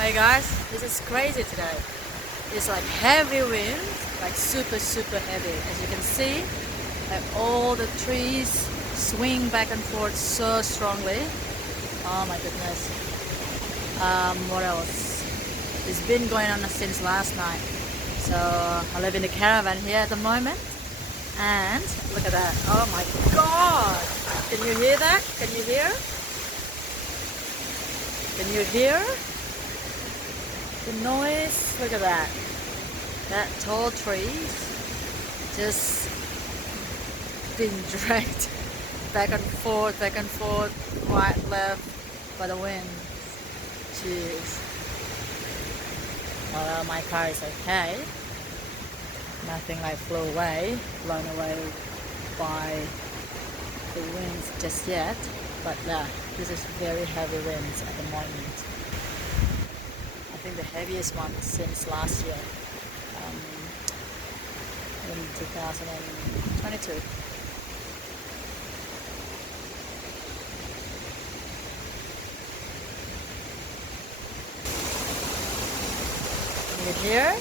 Hey guys, this is crazy today. It's like heavy wind, like super heavy. As you can see, like all the trees swing back and forth so strongly. Oh my goodness. What else? It's been going on since last night. So I live in the caravan here at the moment. And look at that. Oh my god! Can you hear that? Can you hear? Can you hear? The noise, look at that. That tall trees just being dragged back and forth, right, left by the wind. Jeez. Well, my car is okay. Nothing like blown away by the winds just yet. But this is very heavy winds at the moment. I think the heaviest one since last year, in 2022. Can you hear?